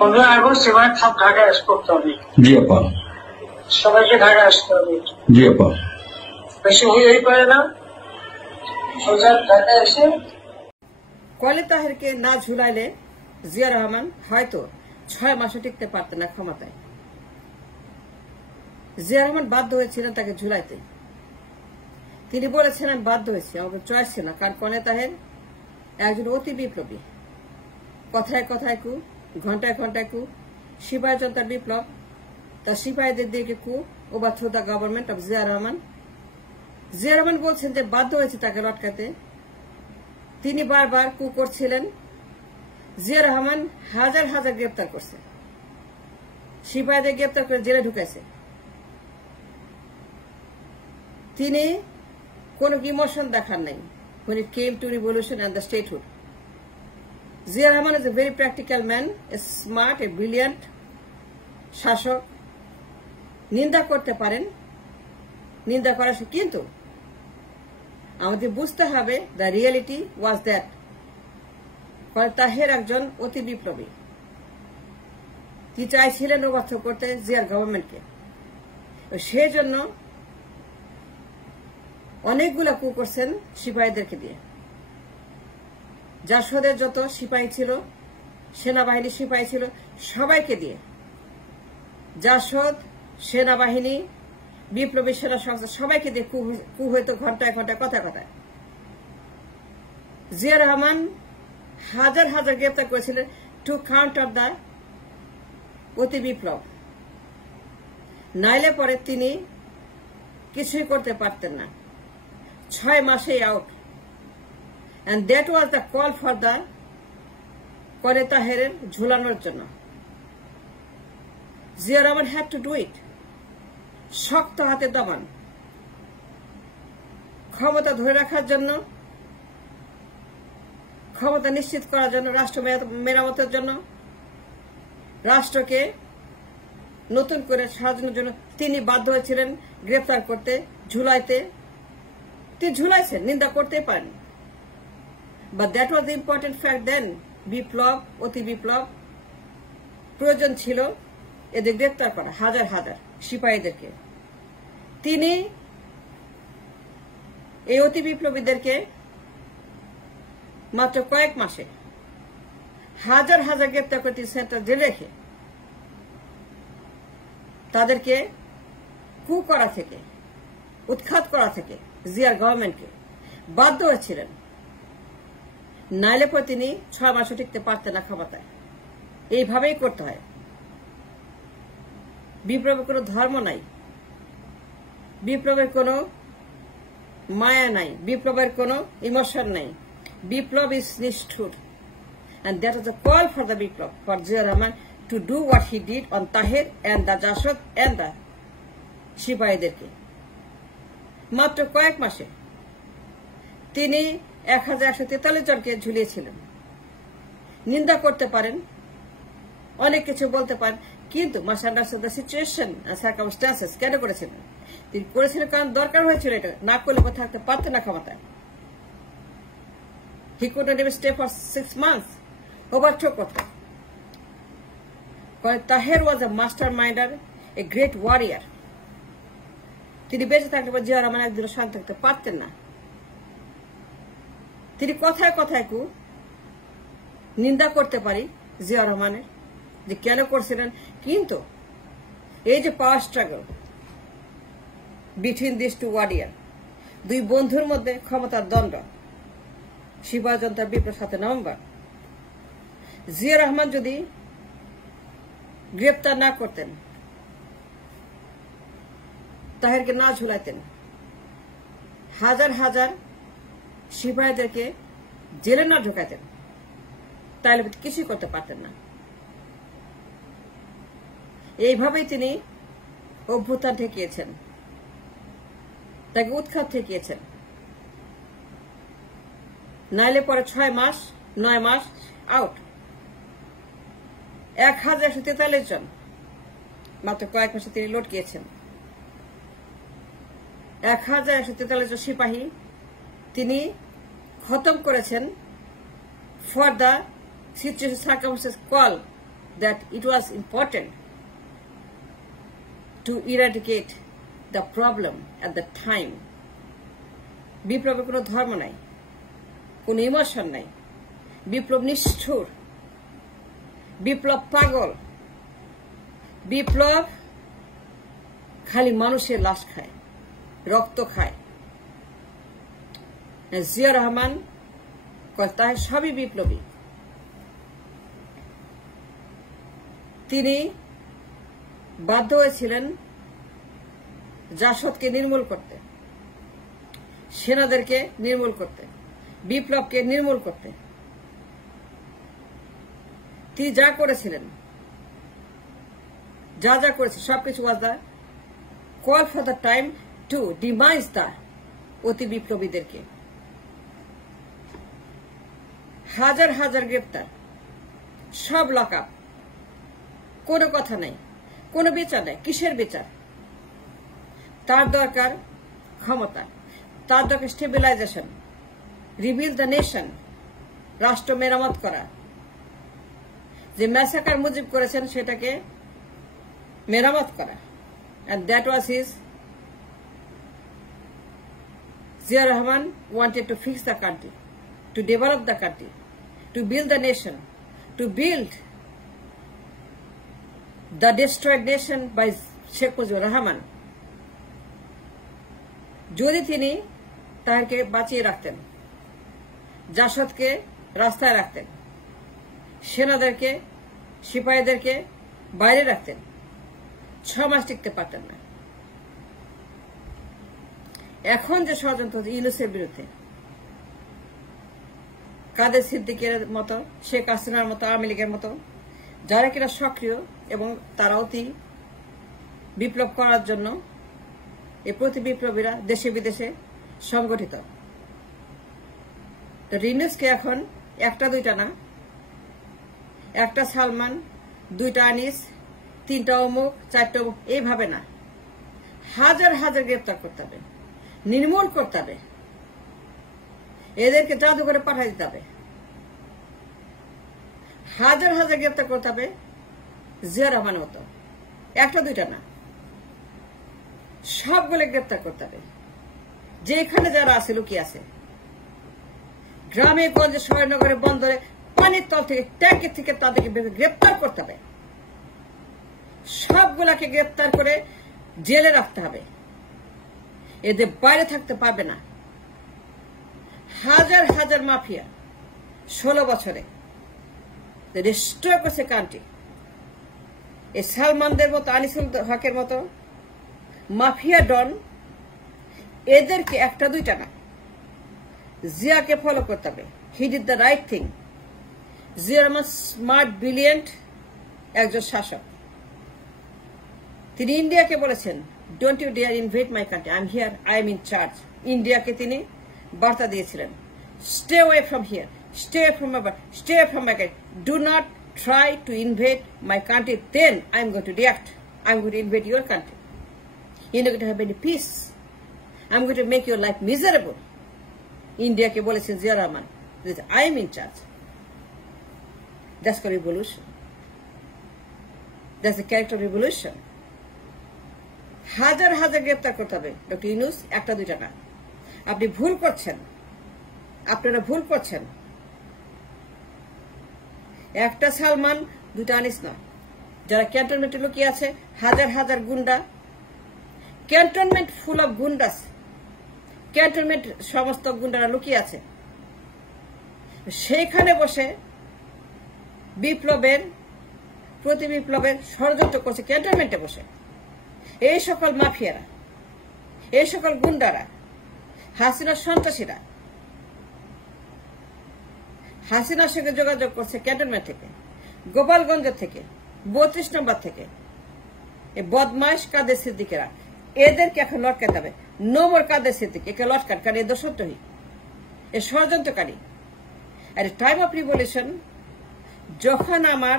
15 August এবার সব ঢাকা আসতে করতে হবে। জি আপা, সবাইকে ঢাকা আসতে হবে। জি আপা, বেশি হয়ে পারে না, সোজা ঢাকা এসে। কলে তাহেরকে না ঝুলাইলে জিয়া রহমান হয়তো 6 মাসও টিকতে পারতেন না ক্ষমতায়। জিয়া রহমান বাধ্য হয়েছিলেন তাকে ঝুলাইতে। তিনি বলেছেন আমি বাধ্য হয়েছি, আমাকে চয়েস ছিল না, কারণ কলে তাহের একজন অতি বিপ্লবী, কথায় কথায় কু, ঘন্টায় ঘন্টায় কু, সিপাহী জনতার বিপ্লব, তার সিপাহীদের দিকে কু, over through the government of Zia Rahman. Zia Rahman বলছেন যে বাধ্য হয়েছে তাকে লটকাতে। তিনি বারবার কু করছিলেন। জিয়া রহমান হাজার হাজার গ্রেপ্তার করছে, সিপাহীদের গ্রেপ্তার করে জেলে ঢুকাইছে। তিনি কোন ইমোশন দেখান নাই when it came to revolution and the statehood. Zia Rahman is a very practical man, a smart, a brilliant শাসক। নিন্দা করতে পারেন, নিন্দা করা, কিন্তু আমাদের বুঝতে হবে the reality was that Taher একজন অতি বিপ্লবী। তিনি চাইছিলেন ওভারথ্রো করতে জিয়ার গভর্নমেন্টকে। সেই জন্য অনেকগুলা কু করছেন সিপাহীদেরকে দিয়ে। জাসদের যত সিপাহী ছিল, সেনাবাহিনী সিপাহী ছিল, সবাইকে দিয়ে, জাসদ, সেনাবাহিনী, বিপ্লবী সেনা সংস্থা সবাইকে দিয়ে কু হইতো ঘন্টায় ঘন্টায়, কথায় কথায়। জিয়া রহমান হাজার হাজার গ্রেপ্তার করেছিলেন টু কাউন্টার দ্য অতি বিপ্লব। নাইলে পরে তিনি কিছুই করতে পারতেন না। 6 মাসেই out. And that was the call for the কলে তাহেরের ঝুলানোর জন্য। Zia Rahman had to do it. শক্ত হাতে দমান, ক্ষমতা ধরে রাখার জন্য, ক্ষমতা নিশ্চিত করার জন্য, রাষ্ট্র মেরামতের জন্য, রাষ্ট্রকে নতুন করে সাজানোর জন্য তিনি বাধ্য হয়েছিলেন গ্রেফতার করতে, ঝুলাইতে। তিনি ঝুলাইছেন, নিন্দা করতে পারেন। But that was the important fact then. বিপ্লব, অতি বিপ্লব, প্রয়োজন ছিল এদের গ্রেপ্তার করা, হাজার হাজার সিপাহীদেরকে। তিনি এই অতি বিপ্লবীদেরকে মাত্র কয়েক মাসে হাজার হাজার গ্রেপ্তার করে তিনি সেন্টার জেলে রেখে তাদেরকে কু করা থেকে, উৎখাত করা থেকে জিয়ার গভর্নমেন্টকে বাধ্য হয়েছিলেন। নাইলে পর তিনি 6 মাসও টিকতে পারতেন না ক্ষমতায়। এইভাবেই করতে হয়। বিপ্লবের কোনো ধর্ম নাই, বিপ্লবের কোনো মায়া নাই, বিপ্লবের কোনো ইমোশন নাই। বিপ্লব ইজ নিষ্ঠুর। And that was a call for the Biplab, for Zia Rahman to do what he did on Tahir and the Jasod and the সিপাহীদেরকে। মাত্র কয়েক মাসে তিনি 1143 জনকে ঝুলিয়েছিলেন। নিন্দা করতে পারেন, অনেক কিছু বলতে পারেন, কিন্তু must understand the situation and circumstances. কেন করেছিলেন? তিনি করেছিলেন কারণ দরকার হয়েছিল। এটা না করলে কোথাও থাকতে পারতেন না ক্ষমতায়। He couldn't even stay for 6 months। Overthrow করতে। Taher was a master minder, a great warrior. তিনি বেঁচে থাকলে জিয়া রহমান একদিন শান্ত থাকতে পারতেন না। তিনি কথায় কথায় কু নিন্দা করতে পারি জিয়া রহমানের, যে কেন করছিলেন, কিন্তু এই যে power struggle between this two warrior, দুই বন্ধুর মধ্যে ক্ষমতার দ্বন্দ্ব, সিপাহী জনতার বিপ্লব 7 নভেম্বর। জিয়া রহমান যদি গ্রেপ্তার না করতেন, তাহেরকে না ঝুলাইতেন, হাজার হাজার সিপাহীদেরকে জেলে না ঢোকাতেন, তাহলে কিছুই করতে পারতেন না। এইভাবেই তিনি অভ্যুত্থান ঠেকিয়েছেন, তাকে উৎখাত ঠেকিয়েছেন। নাইলে পরে 6 মাস 9 মাস আউট। 1143 জন মাত্র কয়েক মাসে তিনি লটকিয়েছেন। 1143 জন সিপাহী তিনি খতম করেছেন for the situation circumstance call that it was important to eradicate the problem at the time. বিপ্লবের কোনো ধর্ম নাই, কোনো ইমোশন নাই। বিপ্লব নিষ্ঠুর, বিপ্লব পাগল, বিপ্লব খালি মানুষের লাশ খায়, রক্ত খায়। জিয়া রহমান তাই সবই বিপ্লবী। তিনি বাধ্য হয়েছিলেন জাসদকে নির্মূল করতে, সেনাদেরকে নির্মূল করতে, বিপ্লবকে নির্মূল করতে। তিনি যা করেছিলেন, যা যা করেছে সবকিছু was the call for the time to ডিমাইজ the অতি বিপ্লবীদেরকে। হাজার হাজার গ্রেপ্তার, সব লকআপ, কোনো কথা নাই, কোনো বিচার নাই। কিসের বিচার? তার দরকার ক্ষমতা, তার দরকার স্টেবিলাইজেশন, রিবিল্ড দ্য নেশন, রাষ্ট্র মেরামত করা। যে ম্যাসাকার মুজিব করেছেন সেটাকে মেরামত করা। And that was his. Zia Rahman wanted to fix the country, to develop the country, to build the nation, to build the destroyed nation by Sheikh Mujibur Rahman. যদি তিনি তাকে বাঁচিয়ে রাখতেন, জাসদকে রাস্তায় রাখতেন, সেনাদেরকে সিপাহীদেরকে বাইরে রাখতেন, 6 মাস টিকতে পারতেন না। এখন যে ষড়যন্ত্র ইউনূসের বিরুদ্ধে, কাদের সিদ্দিকের মতো, শেখ হাসিনার মতো, আওয়ামী লীগের মতো যারা কিনা সক্রিয় এবং তারা অতি বিপ্লব করার জন্য এই প্রতি বিপ্লবীরা দেশে বিদেশে সংগঠিত। তো ইউনূসকে এখন একটা দুইটা না, একটা সালমান, 2টা আনিস, 3টা অমুক, 4টা অমুক, এইভাবে না, হাজার হাজার গ্রেপ্তার করতে হবে, নির্মূল করতে হবে, এদেরকে জাদুঘরে পাঠিয়ে দিতে হবে। হাজার হাজার গ্রেপ্তার করতে হবে জিয়া রহমানের মতো, একটা দুইটা না, সবগুলো গ্রেপ্তার করতে হবে। যেখানে যারা আছে, লুকিয়ে আছে, গ্রামে গঞ্জে, শহরনগরে, বন্দরে, পানির তল থেকে, ট্যাঙ্কের থেকে তাদেরকে গ্রেপ্তার করতে হবে। সবগুলাকে গ্রেপ্তার করে জেলে রাখতে হবে, এদের বাইরে থাকতে পারবে না। হাজার হাজার মাফিয়া 16 বছরে ডিস্ট্রয় করছে কান্ট্রি। এই সালমানদের মতো, আনিসুল হকের মতো মাফিয়া ডন, এদেরকে একটা দুইটা না, জিয়াকে ফলো করতে হবে। He did the right thing. Zia Rahman smart, brilliant একজন শাসক। তিনি ইন্ডিয়াকে বলেছেন, don't you dare invade my country, I am here, I am in charge. ইন্ডিয়াকে তিনি বার্তা দিয়েছিলেন, stay away from here, stay away from my, stay away from my country, do not try to invade my country, then I am going to react, I am going to invade your country, you not going to have any peace, I am going to make your life miserable. ইন্ডিয়াকে বলেছেন Zia Rahman, I am in charge. That's revolution, that's the character revolution. হাজার হাজার গ্রেপ্তার করতে হবে doctor Yunus, একটা দুইটা না। আপনি ভুল করছেন, আপনারা ভুল করছেন। একটা সালমান, 2টা আনিস না, যারা ক্যান্টনমেন্টে লুকিয়ে আছে, হাজার হাজার গুন্ডা, cantonment full of goondas, cantonment সমস্ত গুন্ডারা লুকিয়ে আছে। সেইখানে বসে বিপ্লবের, প্রতি বিপ্লবের ষড়যন্ত্র করছে ক্যান্টনমেন্টে বসে। এই সকল মাফিয়ারা, এই সকল গুন্ডারা, হাসিনার সন্ত্রাসীরা হাসিনার সঙ্গে যোগাযোগ করছে ক্যান্টনমেন্ট থেকে, গোপালগঞ্জ থেকে, 32 নম্বর থেকে। এই বদমাইশ কাদের সিদ্দিকেরা, এদেরকে এখন লটকাতে হবে। নো মোর কাদের সিদ্দিক, একে লটকান, কারণ এ দোষত্বহী, এ ষড়যন্ত্রকারী। আর টাইম অফ রিভলিউশন, যখন আমার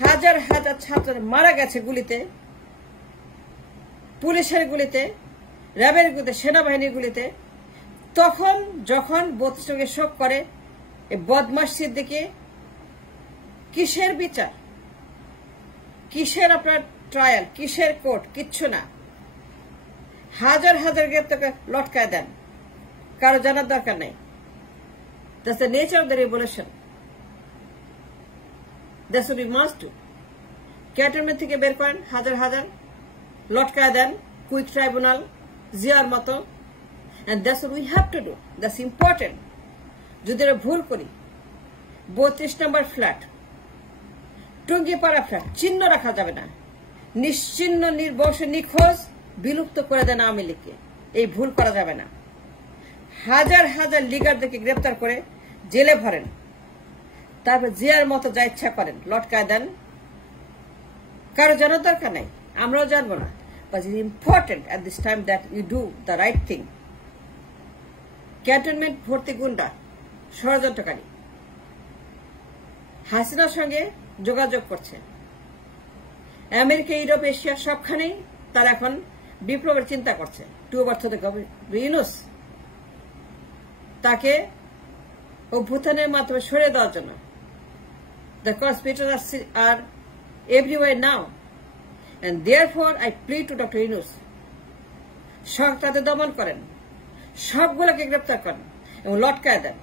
হাজার হাজার ছাত্র মারা গেছে গুলিতে, পুলিশের গুলিতে, র্যাবের গুলিতে, সেনাবাহিনীর গুলিতে, তখন যখন 32 শোক করে এই বদমাশ সিদ্দিকে, কিসের বিচার? কিসের আপনার ট্রায়াল, কিসের কোর্ট, কিচ্ছু না। হাজার হাজার গ্রেপ্তারকে লটকায় দেন, কারো জানার দরকার নেই। That's the nature of the revolution. That's what we must do. Cantonment থেকে বের করেন হাজার হাজার, লটকায় দেন কুইক ট্রাইব্যুনাল জিয়ার মতো, and that's what we have to do. That's important. যদি আমরা ভুল করি, 32 নম্বর ফ্ল্যাট, টুঙ্গিপাড়া ফ্ল্যাট চিহ্ন রাখা যাবে না, নিশ্চিহ্ন নির্বংশ নিখোঁজ বিলুপ্ত করে দেন আওয়ামী লীগকে, এই ভুল করা যাবে না। হাজার হাজার লিগারদেরকে গ্রেপ্তার করে জেলে ভরেন, তারপর জিয়ার মতো যা ইচ্ছা করেন, লটকায় দেন, কারো জানার দরকার নাই, আমরাও জানবো না। But it's important at this time that you do the right thing. Cantonment ভর্তি গুন্ডা, ষড়যন্ত্রকারী হাসিনার সঙ্গে যোগাযোগ করছে। আমেরিকা, ইউরোপ, এশিয়া সবখানেই তারা এখন বিপ্লবের চিন্তা করছে। টু ওভার দ্য ইউনুস, তাকে অভ্যুত্থানের মাধ্যমে সরিয়ে দেওয়ার জন্য। The conspirators are everywhere now, and therefore I plead to Dr. Yunus, সব তাদের দমন করেন, সবগুলোকে গ্রেপ্তার করেন এবং লটকায় দেন।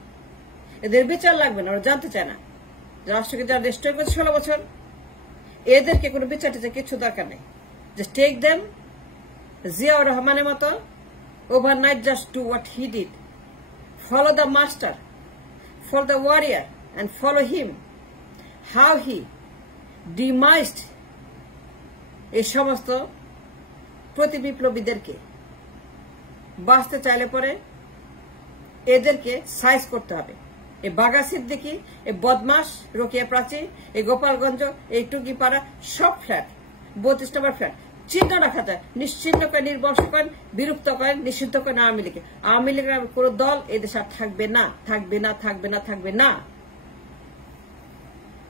এদের বিচার লাগবে না, ওরা জানতে চায় না। রাষ্ট্রকে যারা ডিস্ট্রয় করছে 16 বছর, এদেরকে কোনো বিচার টিচার কিছু দরকার নেই। জাস্ট টেক দেম, জিয়াউর রহমানের মতো overnight just do what he did. Follow the master, follow the warrior, and follow him. How he demised এই সমস্ত প্রতিবিপ্লবীদেরকে। বাঁচতে চাইলে পরে এদেরকে সাইজ করতে হবে। এই বাঘা সিদ্দিকী, এই বদমাস রোকেয়া প্রাচী, এই গোপালগঞ্জ, এই টুঙ্গিপাড়া সব ফ্ল্যাট, 32 নম্বর ফ্ল্যাট চিহ্ন রাখা যায়, নিশ্চিহ্ন করে, নির্বংশ করেন, বিলুপ্ত করেন, নিষিদ্ধ করেন আওয়ামী লীগকে। আওয়ামী লীগের কোন দল এদেশে থাকবে না, থাকবে না, থাকবে না, থাকবে না।